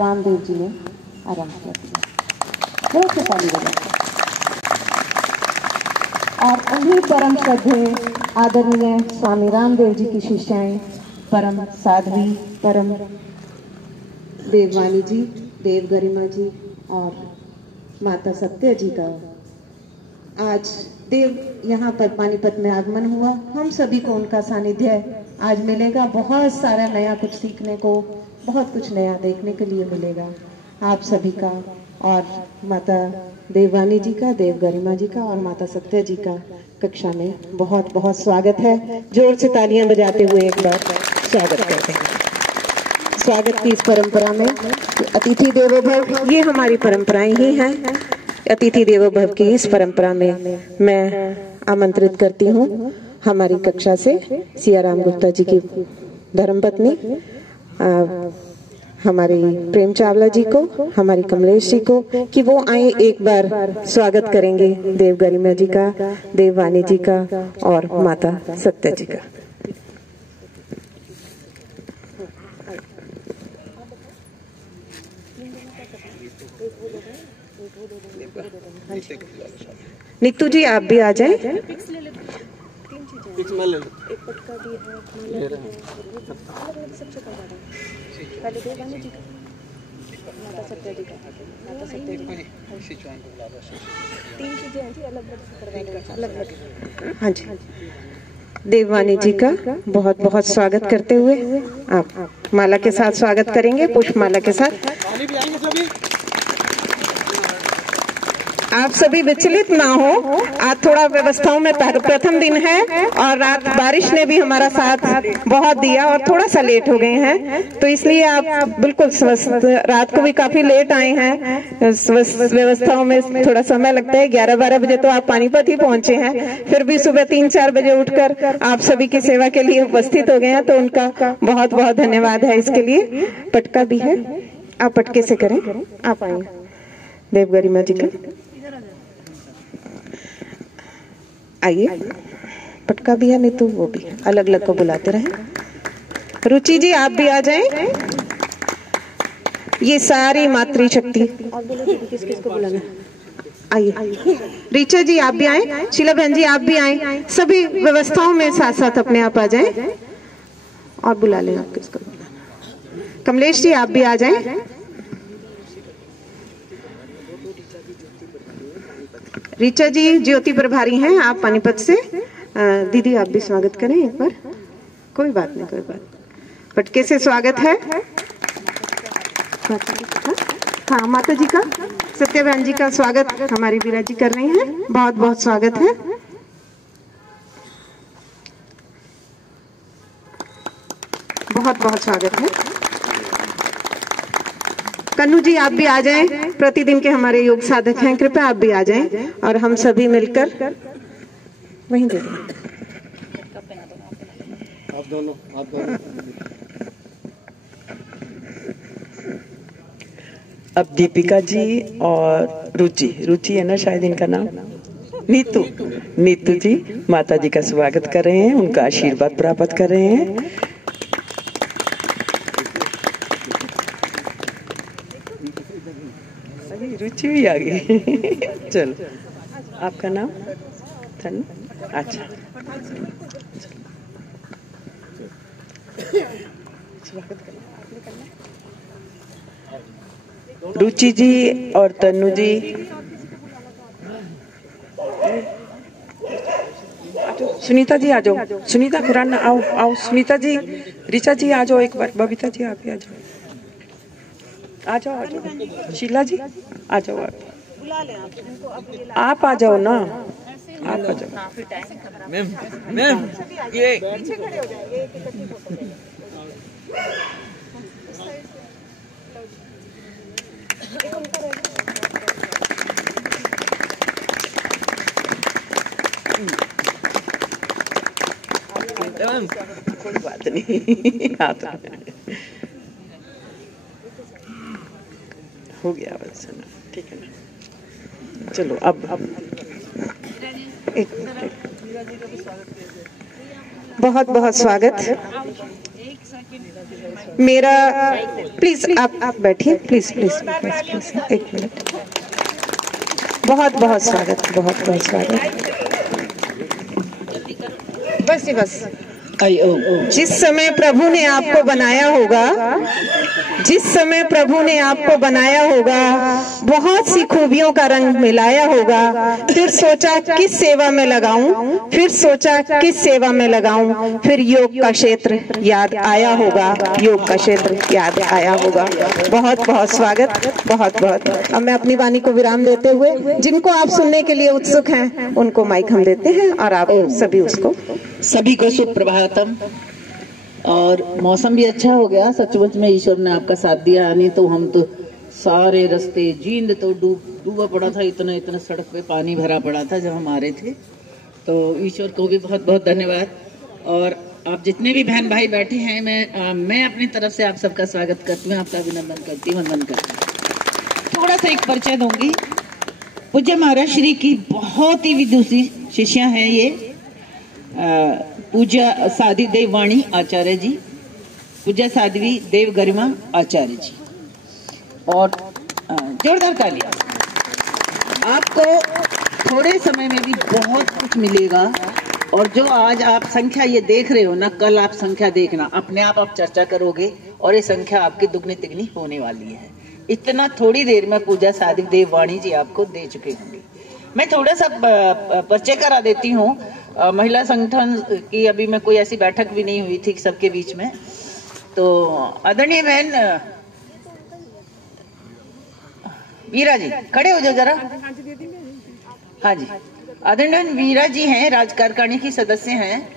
रामदेव जी ने आरंभ किया था। जोर से ताली बजाते। और उन्हीं परम श्रद्धेय आदरणीय स्वामी रामदेव जी की शिष्याएं परम साध्वी, परम देववानी जी, देव गरिमा जी और माता सत्य जी का आज देव यहाँ पर पानीपत में आगमन हुआ। हम सभी को उनका सानिध्य आज मिलेगा। बहुत सारा नया कुछ सीखने को, बहुत कुछ नया देखने के लिए मिलेगा आप सभी का। और माता देववानी जी का, देव गरिमा जी का और माता सत्य जी का कक्षा में बहुत बहुत स्वागत है। जोर से तालियां बजाते हुए एक बार स्वागत करते हैं। स्वागत की इस परंपरा में अतिथि देवो भव, ये हमारी परंपराएं ही हैं। अतिथि देवो भव की इस परंपरा में मैं आमंत्रित करती हूँ हमारी कक्षा से सियाराम गुप्ता जी की धर्मपत्नी हमारी प्रेम चावला जी को, हमारी कमलेश जी को, कि वो आए एक बार स्वागत करेंगे देव गरिमा जी का, देववानी जी का और माता सत्य जी का। नीतू जी आप भी आ जाएं। एक पटका भी है, सबसे पहले देववानी जी का, माता सत्य जी का, माता सत्य जी का, तीन चीजें हैं जी, अलग। हाँ जी, देववानी जी का बहुत बहुत स्वागत करते हुए आप माला के साथ स्वागत करेंगे, पुष्प माला के साथ। आप सभी विचलित ना हो, आज थोड़ा व्यवस्थाओं में प्रथम दिन है और रात बारिश ने भी हमारा साथ बहुत दिया और थोड़ा सा लेट हो गए हैं, तो इसलिए आप बिल्कुल रात को भी काफी लेट आए हैं। व्यवस्थाओं में थोड़ा समय लगता है, 11-12 बजे तो आप पानीपत ही पहुंचे हैं, फिर भी सुबह 3-4 बजे उठकर आप सभी की सेवा के लिए उपस्थित हो गए हैं, तो उनका बहुत बहुत धन्यवाद है इसके लिए। पटका भी है, आप पटके से करें। आप आए देव गरिमा जी का, आइए। पटका भी है, नीतू वो भी, अलग अलग को बुलाते रहे। रुचि जी आप भी आ जाएं। ये सारी मातृशक्ति, किस किस को बुलाना, आइए। रीचा जी आप भी आए, शीला बहन जी आप भी आए। सभी व्यवस्थाओं में साथ साथ अपने आप आ जाएं और बुला लें आप किसको बुलाना। कमलेश जी आप भी आ जाएं। रीचा जी ज्योति प्रभारी हैं आप पानीपत से। दीदी आप भी स्वागत करें एक बार। कोई बात नहीं, कोई बात। पटके से स्वागत है। हाँ, माता जी का, सत्य बहन जी का स्वागत हमारी बीरा जी कर रही हैं। बहुत बहुत स्वागत है। बहुत बहुत स्वागत है। कन्नू जी आप भी आ जाएं, प्रतिदिन के हमारे योग साधक हैं, कृपया आप भी आ जाएं और हम सभी मिलकर वहीं दे दें। आप दोनों। अब दीपिका जी और रुचि है ना शायद इनका नाम, नीतू जी माता जी का स्वागत कर रहे हैं, उनका आशीर्वाद प्राप्त कर रहे हैं। रुचि भी आ गई। चलो, आपका नाम धन, अच्छा। रुचि जी और तन्नू जी सुनीता जी आ जाओ, सुनीता खुराना आओ। सुनीता जी, ऋचा जी आ जाओ एक बार। बबीता जी आप भी आ जाओ। शीला जी आ जाओ, आप आ जाओ ना, आप आ जाओ। मैम ये पीछे खड़े हो जाइए। कोई बात नहीं, हो गया बस, ठीक है ना। चलो अब एक बहुत बहुत स्वागत। मेरा प्लीज आप बैठिए, प्लीज प्लीज प्लीज, एक मिनट। बहुत बहुत स्वागत, बहुत बहुत स्वागत। बस बस, जिस समय प्रभु ने आपको बनाया होगा, जिस समय प्रभु ने आपको बनाया होगा, बहुत सी खूबियों का रंग मिलाया होगा, फिर सोचा किस सेवा में लगाऊं, फिर सोचा किस सेवा में लगाऊं, फिर योग का क्षेत्र याद आया होगा, योग का क्षेत्र याद आया होगा। बहुत बहुत स्वागत, बहुत बहुत। अब मैं अपनी वाणी को विराम देते हुए जिनको आप सुनने के लिए उत्सुक हैं उनको माइक हम देते हैं और आप सभी उसको। सभी को सुप्रभातम। और मौसम भी अच्छा हो गया, सचमुच में ईश्वर ने आपका साथ दिया। नहीं तो हम तो सारे रास्ते जींद तो डूबा पड़ा था, इतना इतना सड़क पे पानी भरा पड़ा था जब हम आ रहे थे। तो ईश्वर को भी बहुत बहुत धन्यवाद। और आप जितने भी बहन भाई बैठे हैं, मैं अपनी तरफ से आप सबका स्वागत करती हूँ, आपका अभिनंदन करती हूँ, वंदन करती हूँ। थोड़ा सा एक परिचय दूंगी। पूज्य महाराज श्री की बहुत ही विदुषी शिष्या हैं ये, पूज्य साध्वी देव वाणी आचार्य जी, पूज्य साध्वी देव गरिमा आचार्य जी। और जोरदार तालियां। आपको थोड़े समय में भी बहुत कुछ मिलेगा। और जो आज आप संख्या ये देख रहे हो ना, कल आप संख्या देखना, अपने आप चर्चा करोगे और ये संख्या आपकी दुगनी तिगनी होने वाली है। इतना थोड़ी देर में पूज्य साध्वी देव वाणी जी आपको दे चुके होंगे। मैं थोड़ा सा परिचय करा देती हूँ। महिला संगठन की अभी में कोई ऐसी बैठक भी नहीं हुई थी सबके बीच में। तो आदरणीय बहन वीरा जी खड़े हो जाओ जरा। हाँ जी, आदरणीय वीरा जी हैं, राज्य कार्यकारिणी की सदस्य हैं।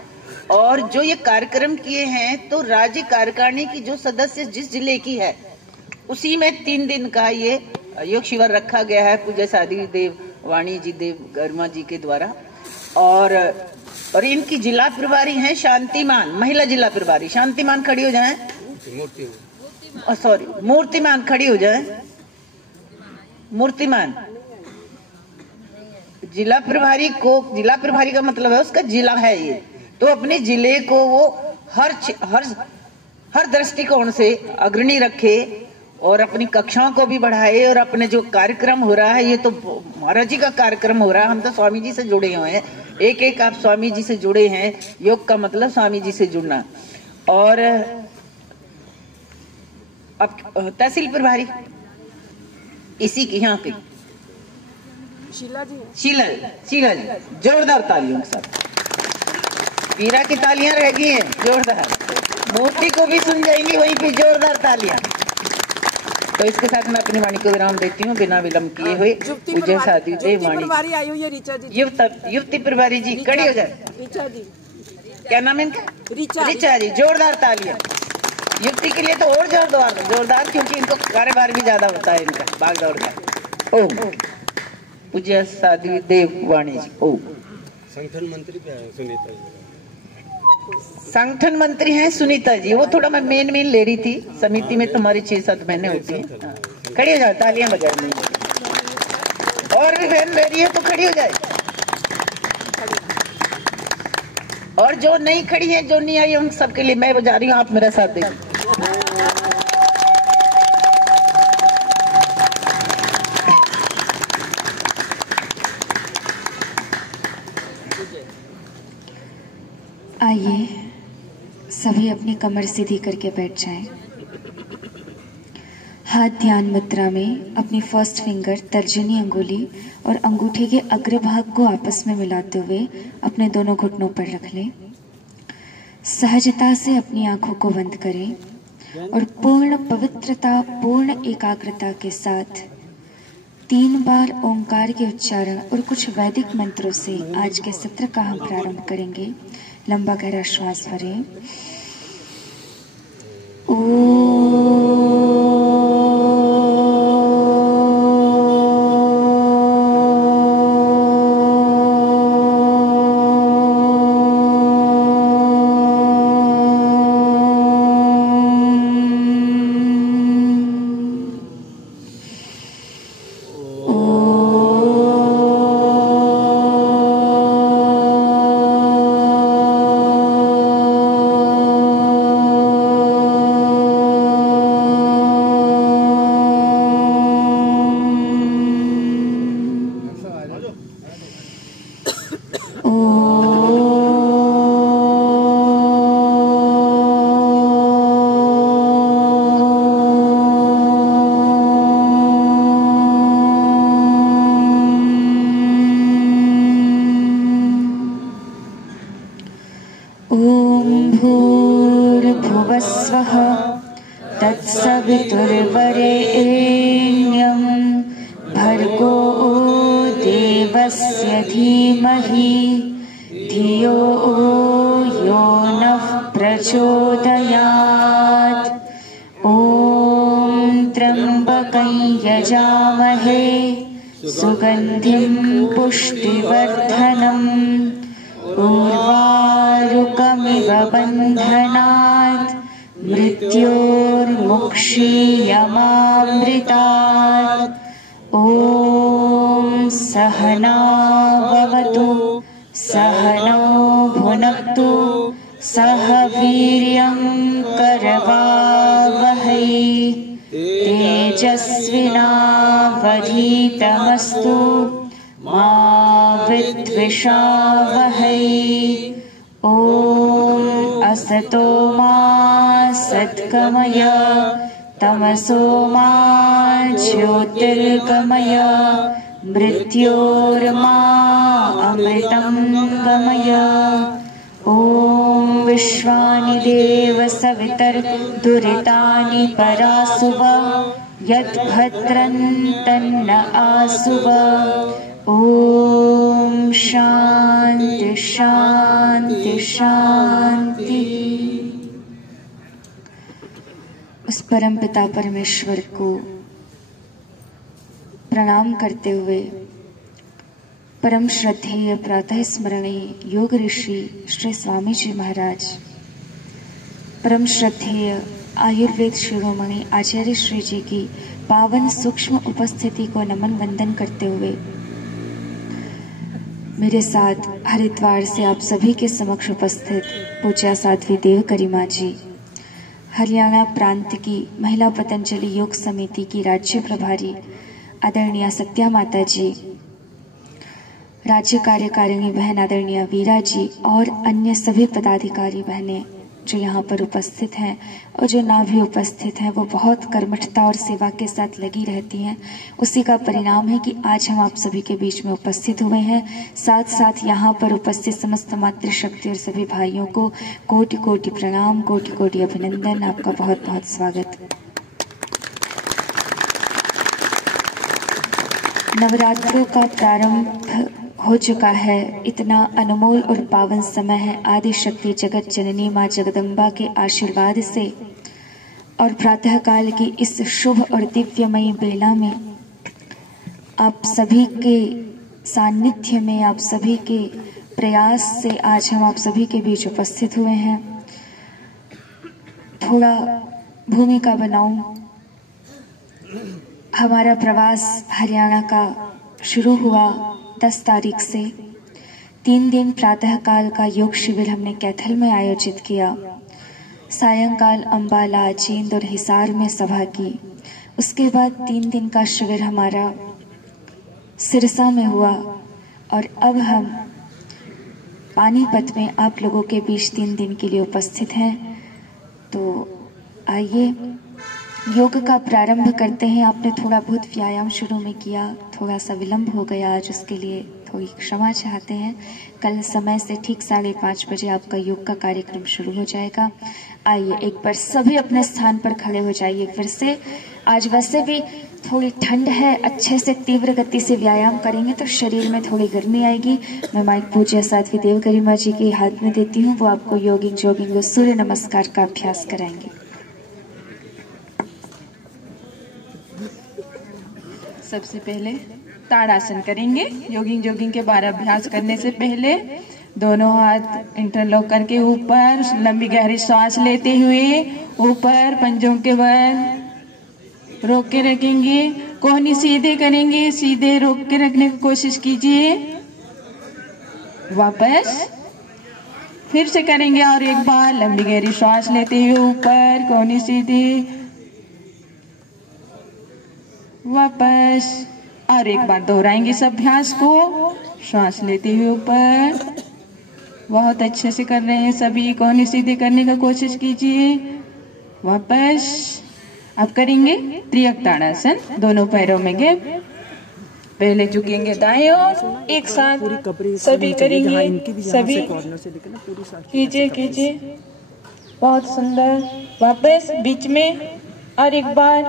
और जो ये कार्यक्रम किए हैं, तो राज्य कार्यकारिणी की जो सदस्य जिस जिले की है उसी में 3 दिन का ये योग शिविर रखा गया है पूज्य साध्वी देव वाणी जी देव गरिमा जी के द्वारा। और इनकी जिला प्रभारी हैं शांतिमान, महिला जिला प्रभारी। शांतिमान खड़ी हो जाएं, सॉरी मूर्तिमान खड़ी हो जाएं। मूर्तिमान जिला प्रभारी को, जिला प्रभारी का मतलब है उसका जिला है ये, तो अपने जिले को वो हर दृष्टिकोण से अग्रणी रखे और अपनी कक्षाओं को भी बढ़ाए। और अपने जो कार्यक्रम हो रहा है, ये तो महाराज जी का कार्यक्रम हो रहा है, हम तो स्वामी जी से जुड़े हुए हैं। एक एक आप स्वामी जी से जुड़े हैं, योग का मतलब स्वामी जी से जुड़ना। और अब तहसील प्रभारी इसी की यहाँ की शीला जी, जोरदार तालियों के साथ। वीरा की तालियां रह गई हैं जोरदार, मूर्ति को भी सुन जाएंगी वहीं पे जोरदार तालियां। तो इसके साथ मैं अपनी वाणी को विराम देती हूँ बिना विलंब किए हुए। पूज्य साध्वी देव वाणी युवती प्रभारी जी खड़ी हो जाए। क्या नाम है इनका? ऋचा जी, जोरदार तालियां। युवती के लिए तो और जोरदार, क्योंकि इनको कार्यभार भी ज्यादा होता है इनका, भाग दौड़ का। ओम पूज्य साध्वी देव वाणी जी। ओम संगठन मंत्री क्या है? सुनीता जी संगठन मंत्री हैं सुनीता जी। वो थोड़ा मैं मेन ले रही थी, समिति में तुम्हारी 6-7 बहनें होती हैं। खड़ी हो जाए, तालियां बजाए। और भी बहन ले रही है तो खड़ी हो जाए। और जो नहीं खड़ी है, जो नहीं आई, उन सबके लिए मैं बजा रही हूँ, आप मेरा साथ दें। आइए सभी अपनी कमर सीधी करके बैठ जाएं। हाथ ध्यान मुद्रा में अपनी फर्स्ट फिंगर, तर्जनी अंगुली और अंगूठे के अग्रभाग को आपस में मिलाते हुए अपने दोनों घुटनों पर रख लें। सहजता से अपनी आंखों को बंद करें और पूर्ण पवित्रता, पूर्ण एकाग्रता के साथ 3 बार ओंकार के उच्चारण और कुछ वैदिक मंत्रों से आज के सत्र का हम प्रारंभ करेंगे। लंबा गहरा श्वास भरें। वरेण्यं भर्गो देवस्य धीमहि धियो यो नः प्रचोदयात्। ॐ त्र्यम्बकं यजामहे सुगन्धिं पुष्टिवर्धनम् उर्वारुकमिव बन्धनात् मृत्योर्मुक्षीयमामृतात्। ॐ सहना भवतु सहनौ भुनक्तु सह वीर्यं करवावहै तेजस्विनावधीतमस्तु मा विद्विषावहै। ॐ असतो मा सद्गमय तमसो मा ज्योतिर्गमय मृत्योर्मा अमृतं गमय। ॐ विश्वानि देव सवितर्दुरितानि परासुव यद्भद्रं तन्न आसुव। ॐ शान्ति शान्ति शान्ति। उस परम पिता परमेश्वर को प्रणाम करते हुए परम श्रद्धेय प्रातः स्मरणीय योग ऋषि श्री स्वामी जी महाराज, परम श्रद्धेय आयुर्वेद शिरोमणि आचार्य श्री जी की पावन सूक्ष्म उपस्थिति को नमन वंदन करते हुए मेरे साथ हरिद्वार से आप सभी के समक्ष उपस्थित पूज्या साध्वी देवकरी माँ जी, हरियाणा प्रांत की महिला पतंजलि योग समिति की राज्य प्रभारी आदरणीय सत्या माता जी, राज्य कार्यकारिणी बहन आदरणीय वीरा जी और अन्य सभी पदाधिकारी बहनें जो यहाँ पर उपस्थित हैं और जो ना भी उपस्थित हैं, वो बहुत कर्मठता और सेवा के साथ लगी रहती हैं। उसी का परिणाम है कि आज हम आप सभी के बीच में उपस्थित हुए हैं। साथ साथ यहाँ पर उपस्थित समस्त मातृशक्ति और सभी भाइयों को कोटि कोटि प्रणाम, कोटि कोटि अभिनंदन, आपका बहुत बहुत स्वागत। नवरात्रों का प्रारंभ हो चुका है। इतना अनमोल और पावन समय है आदि शक्ति जगत जननी माँ जगदम्बा के आशीर्वाद से और प्रातः काल की इस शुभ और दिव्यमयी बेला में आप सभी के सानिध्य में, आप सभी के प्रयास से आज हम आप सभी के बीच उपस्थित हुए हैं। थोड़ा भूमिका बनाऊं। हमारा प्रवास हरियाणा का शुरू हुआ 10 तारीख से। 3 दिन प्रातः काल का योग शिविर हमने कैथल में आयोजित किया। सायंकाल अंबाला, जींद और हिसार में सभा की। उसके बाद 3 दिन का शिविर हमारा सिरसा में हुआ और अब हम पानीपत में आप लोगों के बीच 3 दिन के लिए उपस्थित हैं। तो आइए योग का प्रारंभ करते हैं। आपने थोड़ा बहुत व्यायाम शुरू में किया, थोड़ा सा विलंब हो गया आज, उसके लिए थोड़ी क्षमा चाहते हैं। कल समय से ठीक 5:30 बजे आपका योग का कार्यक्रम शुरू हो जाएगा। आइए एक बार सभी अपने स्थान पर खड़े हो जाइए फिर से। आज वैसे भी थोड़ी ठंड है, अच्छे से तीव्र गति से व्यायाम करेंगे तो शरीर में थोड़ी गर्मी आएगी। मैं माइक पूज्य साध्वी देवकरी माँ जी के हाथ में देती हूँ, वो आपको योगिंग जोगिंग और सूर्य नमस्कार का अभ्यास कराएंगे। सबसे पहले ताड़ासन करेंगे। योगिंग जोगिंग के 12 अभ्यास करने से पहले दोनों हाथ इंटरलॉक करके ऊपर लंबी गहरी सांस लेते हुए ऊपर पंजों के बल रोक के रखेंगे। कोहनी सीधे करेंगे, सीधे रोक के रखने की कोशिश कीजिए। वापस फिर से करेंगे और एक बार लंबी गहरी सांस लेते हुए ऊपर, कोहनी सीधी, वापस और एक बार दोहराएंगे इस अभ्यास को। सांस लेते हुए ऊपर, बहुत अच्छे से कर रहे हैं सभी। कोहनी सीधे करने का कोशिश कीजिए। वापस अब करेंगे त्रियक ताड़ासन, दोनों पैरों में गैप। पहले झुकेंगे दाएं ओर, एक साथ सभी करेंगे, सभी कीजिए कीजिए, बहुत सुंदर। वापस बीच में और एक बार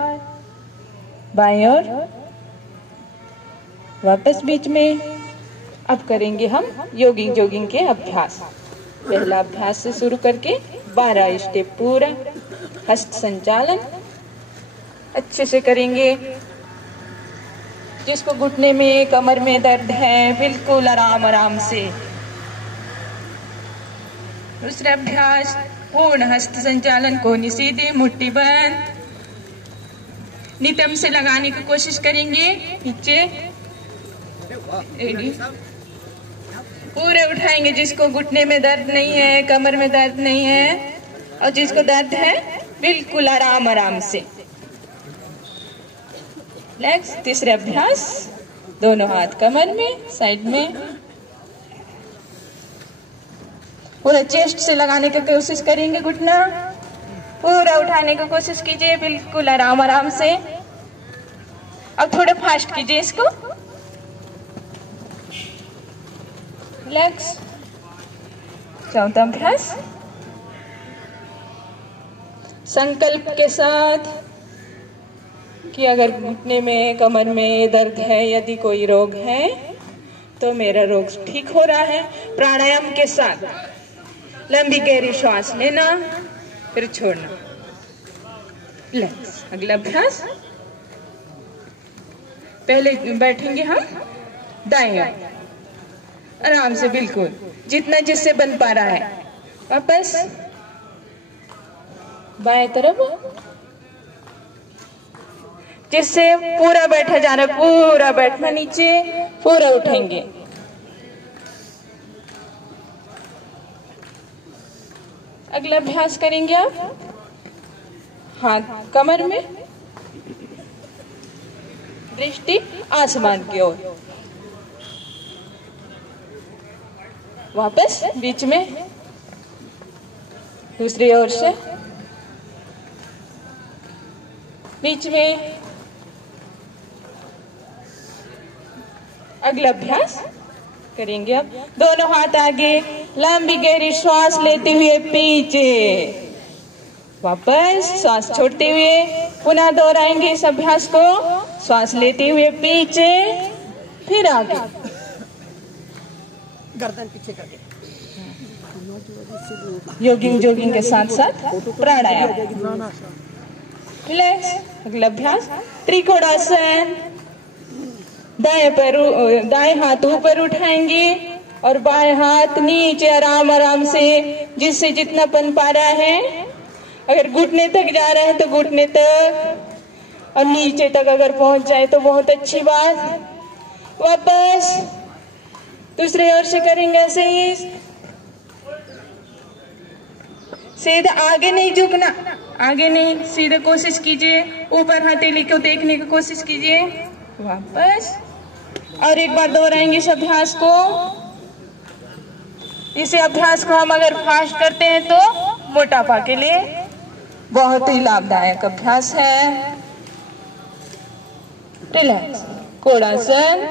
बाएं ओर, वापस बीच में। अब करेंगे हम जॉगिंग के अभ्यास। पहला अभ्यास से शुरू करके 12 स्टेप पूरा हस्त संचालन अच्छे से करेंगे। जिसको घुटने में, कमर में दर्द है, बिल्कुल आराम आराम से। दूसरा अभ्यास, पूर्ण हस्त संचालन, कोहनी सीधे, मुट्ठी बंद। नितंब से लगाने की कोशिश करेंगे, नीचे पूरे उठाएंगे। जिसको घुटने में दर्द नहीं है, कमर में दर्द नहीं है, और जिसको दर्द है बिल्कुल आराम आराम से। नेक्स्ट, तीसरा अभ्यास, दोनों हाथ कमर में, साइड में, पूरा चेस्ट से लगाने की कोशिश करेंगे। घुटना पूरा उठाने की कोशिश कीजिए, बिल्कुल आराम आराम से। अब थोड़ा फास्ट कीजिए इसको। रिलैक्स। चौथा अभ्यास, संकल्प के साथ कि अगर घुटने में, कमर में दर्द है, यदि कोई रोग है तो मेरा रोग ठीक हो रहा है। प्राणायाम के साथ लंबी गहरी श्वास लेना, फिर छोड़ना। रिलैक्स। अगला अभ्यास, पहले बैठेंगे हम दाएं ओर, आराम से, बिल्कुल जितना जिससे बन पा रहा है। वापस बाएं तरफ, जिससे पूरा बैठा जा रहा है, पूरा बैठना, नीचे पूरा उठेंगे। अगला अभ्यास करेंगे आप हाथ कमर में, दृष्टि आसमान की ओर, वापस बीच में, दूसरी ओर से बीच में। अगला अभ्यास करेंगे अब, दोनों हाथ आगे, लंबी गहरी श्वास लेते हुए पीछे, वापस श्वास छोड़ते हुए पुनः दोहराएंगे इस अभ्यास को। श्वास लेते हुए पीछे, फिर आगे, गर्दन पीछे करके। जॉगिंग के साथ साथ प्राणायाम। रिलैक्स। अगला अभ्यास, त्रिकोणासन। दाएं हाथ ऊपर उठाएंगे और बाएं हाथ नीचे, आराम आराम से, जिससे जितना बन पा रहा है। अगर घुटने तक जा रहा है तो घुटने तक, और नीचे तक अगर पहुंच जाए तो बहुत अच्छी बात। वापस दूसरे ओर से करेंगे ऐसे ही। सीधे आगे नहीं झुकना, आगे नहीं, सीधे कोशिश कीजिए, ऊपर हथेली को देखने की कोशिश कीजिए। वापस, और एक बार दोहराएंगे इस अभ्यास को। इस अभ्यास को हम अगर फास्ट करते हैं तो मोटापा के लिए बहुत ही लाभदायक अभ्यास है। रिलैक्स। कोणासन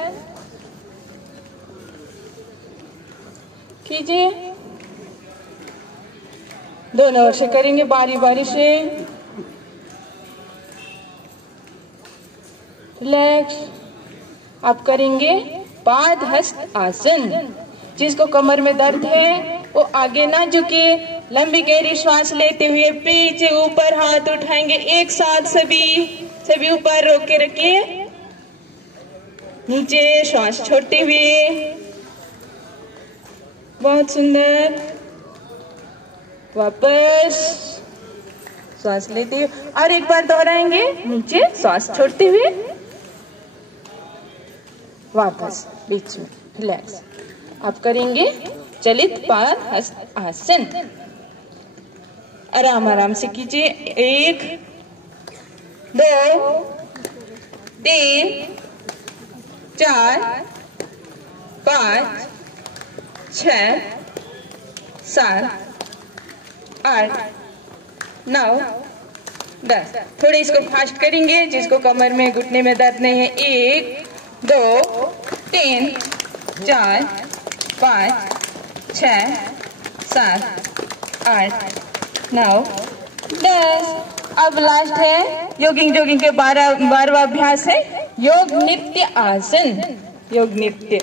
कीजिए, दोनों ओर से करेंगे बारी बारी से। रिलैक्स। आप करेंगे पाद हस्त आसन। जिसको कमर में दर्द है वो आगे ना झुके, लंबी गहरी श्वास लेते हुए पीछे, ऊपर हाथ उठाएंगे एक साथ, सभी ऊपर रोक के रखिए, नीचे श्वास छोड़ते हुए। बहुत सुंदर। वापस श्वास लेते हुए, और एक बार दोहराएंगे, नीचे श्वास छोड़ते हुए, वापस बीच में। रिलैक्स। आप करेंगे चलित पाद हस्त आसन। आराम आराम से कीजिए। 1 2 3 4 5 6 7 8 9 10। थोड़े इसको फास्ट करेंगे, जिसको कमर में, घुटने में दर्द नहीं है। 1 2 3 4 5 6 7 8 9 10। अब लास्ट है जोगिंग के 12वां अभ्यास है योग नित्य आसन। योग नित्य,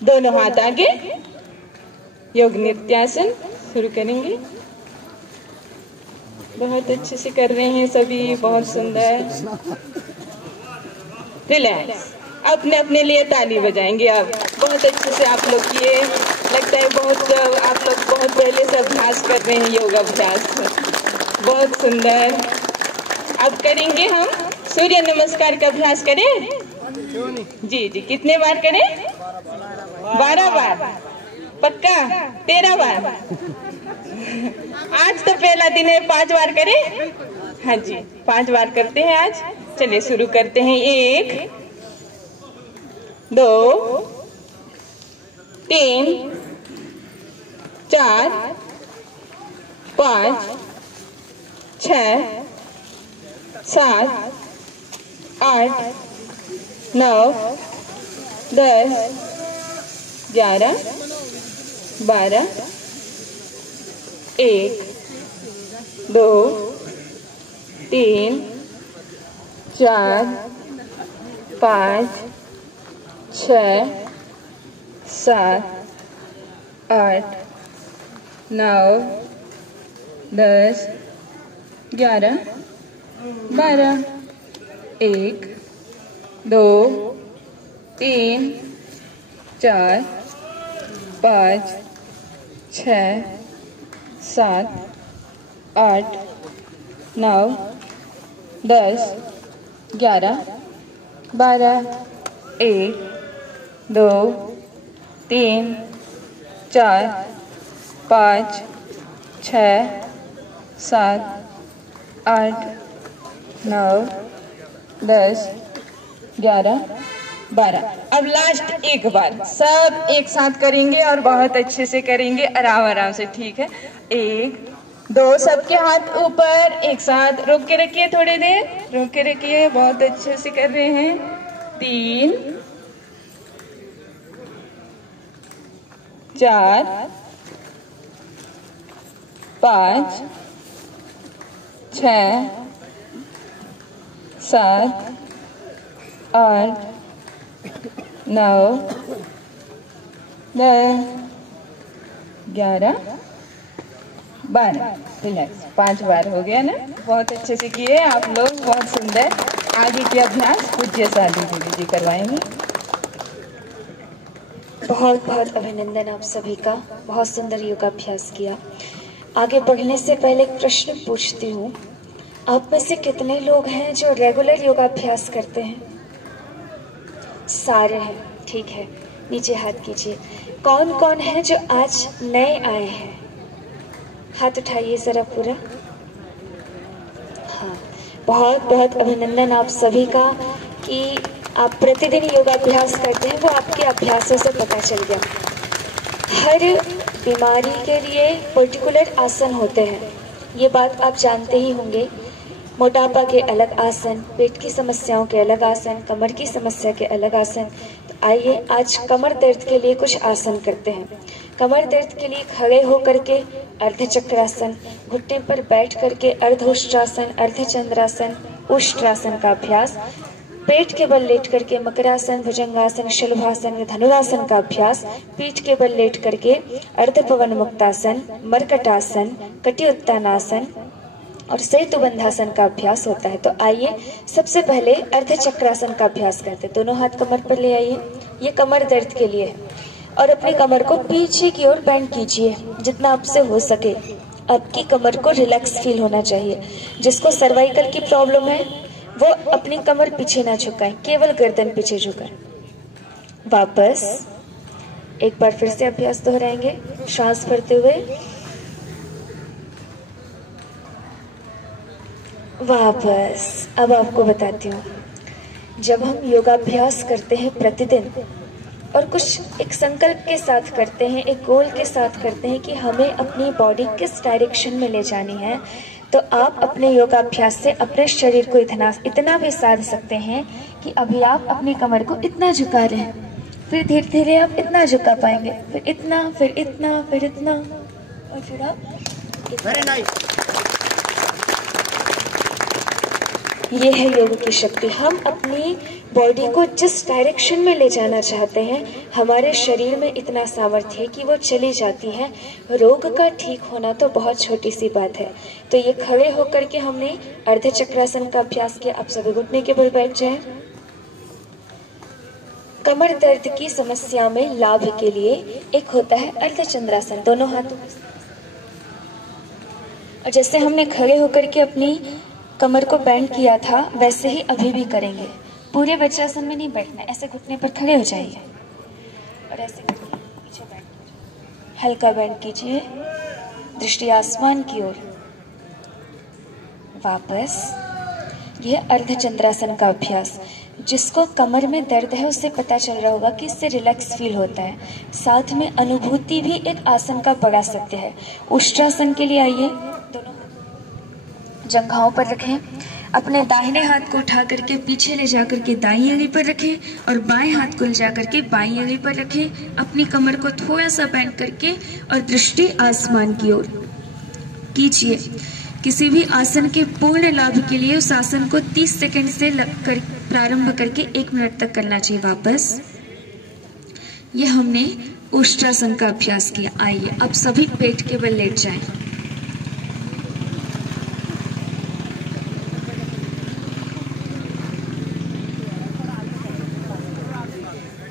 दोनों हाथ आगे, योग नित्य आसन शुरू करेंगे। बहुत अच्छे से कर रहे हैं सभी, बहुत सुंदर। रिलैक्स, अपने अपने लिए ताली बजाएंगे। अब बहुत अच्छे से आप लोग किए, लगता है आप लोग बहुत पहले से अभ्यास कर रहे हैं योग अभ्यास, बहुत सुंदर। अब करेंगे हम सूर्य नमस्कार का अभ्यास। करें जी जी, कितने बार करें? 12 बार, पक्का? 13 बार? आज तो पहला दिन है, 5 बार करें? हाँ जी, 5 बार करते हैं आज। चलिए शुरू करते हैं। 1 2 3 4 5 6 7 8 9 10 11 12 1 2 3 4 5 6 7 8 9 10 11 12 1 2 3 4 5 6 7 8 9 10 11 12 1 2 3 4 5 6 7 8 9 10 11 12। अब लास्ट एक बार सब एक साथ करेंगे और बहुत अच्छे से करेंगे, आराम आराम से, ठीक है? 1 2 सबके हाथ ऊपर, एक साथ रोक के रखिए, थोड़ी देर रोक के रखिए, बहुत अच्छे से कर रहे हैं। 3 4 5 6 7 8 9 10 11 12। रिलैक्स, 5 बार हो गया ना? बहुत अच्छे से किए आप लोग, बहुत सुंदर। आगे के अभ्यास पूज्य साधु जी करवाएंगे। बहुत बहुत अभिनंदन आप सभी का, बहुत सुंदर योगाभ्यास किया। आगे बढ़ने से पहले एक प्रश्न पूछती हूँ, आप में से कितने लोग हैं जो रेगुलर योगाभ्यास करते हैं? सारे हैं, ठीक है। नीचे हाथ कीजिए। कौन कौन है जो आज नए आए हैं? हाथ उठाइए जरा पूरा। हाँ, बहुत बहुत अभिनंदन आप सभी का कि आप प्रतिदिन योगाभ्यास करते हैं, वो आपके अभ्यासों से पता चल गया। हर बीमारी के लिए पर्टिकुलर आसन होते हैं, ये बात आप जानते ही होंगे। मोटापा के अलग आसन, पेट की समस्याओं के अलग आसन, कमर की समस्या के अलग आसन। तो आइए आज कमर दर्द के लिए कुछ आसन करते हैं। कमर दर्द के लिए खड़े होकर के अर्धचक्रासन, घुटने पर बैठ करके अर्धउष्ट्रासन, अर्धचंद्रासन, उष्ट्रासन का अभ्यास, पेट के बल लेट करके मकरासन, भुजंगासन, शलभासन, धनुरासन का अभ्यास, पीठ के बल लेट करके अर्धपवन मुक्तासन, मरकटासन, कटी उत्तानासन और सेतुबंधासन का अभ्यास होता है। तो आइए सबसे पहले अर्धचक्रासन का अभ्यास करते हैं। दोनों हाथ कमर पर ले आइए, ये कमर दर्द के लिए है। और अपनी कमर को पीछे की ओर बेंड कीजिए जितना आपसे हो सके। आपकी कमर को रिलैक्स फील होना चाहिए। जिसको सर्वाइकल की प्रॉब्लम है वो अपनी कमर पीछे ना झुकाएं, केवल गर्दन पीछे झुकाएं। वापस एक बार फिर से अभ्यास दोहराएंगे, श्वास भरते हुए। वापस। अब आपको बताती हूँ, जब हम योगाभ्यास करते हैं प्रतिदिन और कुछ एक संकल्प के साथ करते हैं, एक गोल के साथ करते हैं कि हमें अपनी बॉडी किस डायरेक्शन में ले जानी है, तो आप अपने योगाभ्यास से अपने शरीर को इतना भी साध सकते हैं कि अभी आप अपनी कमर को इतना झुका रहे हैं, फिर धीरे धीरे आप इतना झुका पाएंगे, फिर इतना, फिर इतना, फिर इतना, और फिर आप ये है योग की शक्ति। हम अपनी बॉडी को जिस डायरेक्शन में ले जाना चाहते हैं, हमारे शरीर में इतना सामर्थ्य है कि वो चली जाती है। रोग का ठीक होना तो बहुत छोटी सी बात है। तो ये खड़े होकर के हमने अर्ध चक्रासन का अभ्यास किया। अब सभी घुटने के बल बैठ जाएं। कमर दर्द की समस्या में लाभ के लिए एक होता है अर्धचंद्रासन, दोनों हाथों। और जैसे हमने खड़े होकर के अपनी कमर को बेंड किया था, वैसे ही अभी भी करेंगे। पूरे वज्रासन में नहीं बैठना, ऐसे घुटने पर खड़े हो जाइए और ऐसे करके पीछे बेंड कीजिए, हल्का बेंड कीजिए, दृष्टि आसमान की ओर। वापस। यह अर्धचंद्रासन का अभ्यास। जिसको कमर में दर्द है उसे पता चल रहा होगा कि इससे रिलैक्स फील होता है। साथ में अनुभूति भी एक आसन का बड़ा सत्य है। उष्ट्रासन के लिए आइए, दोनों जंघाओं पर रखें। अपने दाहिने हाथ को उठा करके पीछे ले जाकर के दाईं अंगली पर रखें और बाएं हाथ को ले जाकर के बाईं अंगली पर रखें। अपनी कमर को थोड़ा सा बेंड करके और दृष्टि आसमान की ओर कीजिए। किसी भी आसन के पूर्ण लाभ के लिए उस आसन को 30 सेकंड से प्रारंभ करके 1 मिनट तक करना चाहिए। वापस। ये हमने उष्ट्रासन का अभ्यास किया। आइए अब सभी पेट के बल लेट जाएं।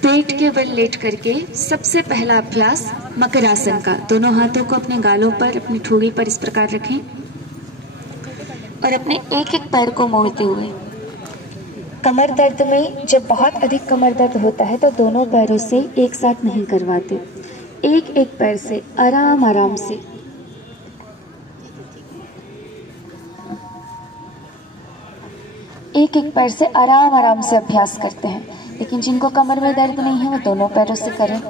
पेट के बल लेट करके सबसे पहला अभ्यास मकरासन का। दोनों हाथों को अपने गालों पर, अपनी ठोड़ी पर इस प्रकार रखें और अपने एक एक पैर को मोड़ते हुए। कमर दर्द में जब बहुत अधिक कमर दर्द होता है तो दोनों पैरों से एक साथ नहीं करवाते, एक एक पैर से आराम आराम से। एक एक पैर से आराम आराम से अभ्यास करते हैं। लेकिन जिनको कमर में दर्द नहीं है वो दोनों पैरों से करें।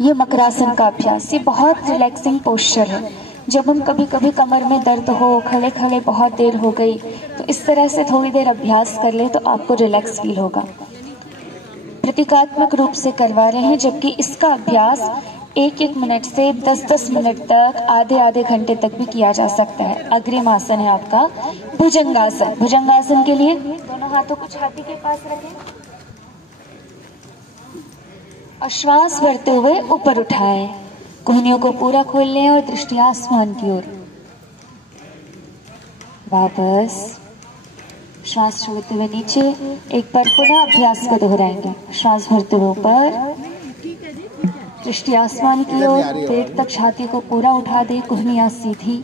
ये मकरासन का अभ्यास, ये बहुत रिलैक्सिंग पोस्चर है। जब हम कभी कभी कमर में दर्द हो, खड़े खड़े बहुत देर हो गई, तो इस तरह से थोड़ी देर अभ्यास कर ले तो आपको रिलैक्स फील होगा। प्रतीकात्मक रूप से करवा रहे हैं, जबकि इसका अभ्यास 1-1 मिनट से 10-10 मिनट तक, आधे घंटे तक भी किया जा सकता है। अग्रिम आसन है आपका भुजंगासन। भुजंगासन के लिए दोनों हाथों को छाती के पास रखें और श्वास भरते हुए ऊपर उठाएं। कोहनियों को पूरा खोल लें और दृष्टि आसमान की ओर। वापस। श्वास छोड़ते हुए नीचे। एक बार पुनः अभ्यास को दोहराएंगे। श्वास भरते हुए ऊपर, दृष्टि आसमान की ओर, पेट तक छाती को पूरा उठा दे, कोहनियां सीधी।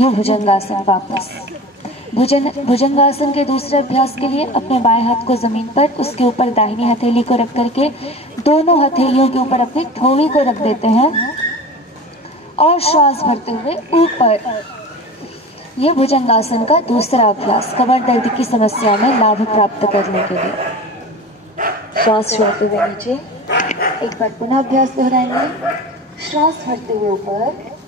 ये भुजंगासन। वापस। भुजंगासन के दूसरे अभ्यास के लिए अपने बाएं हाथ को जमीन पर, उसके ऊपर दाहिनी हथेली को रख करके दोनों हथेलियों के ऊपर अपनी थोड़ी को रख देते हैं और श्वास भरते हुए ऊपर। यह भुजंगासन का दूसरा अभ्यास कमर दर्द की समस्या में लाभ प्राप्त करने के लिए। श्वास छोड़ते हुए नीचे। एक बार पुनः अभ्यास दोहराएंगे। श्वास भरते हुए ऊपर,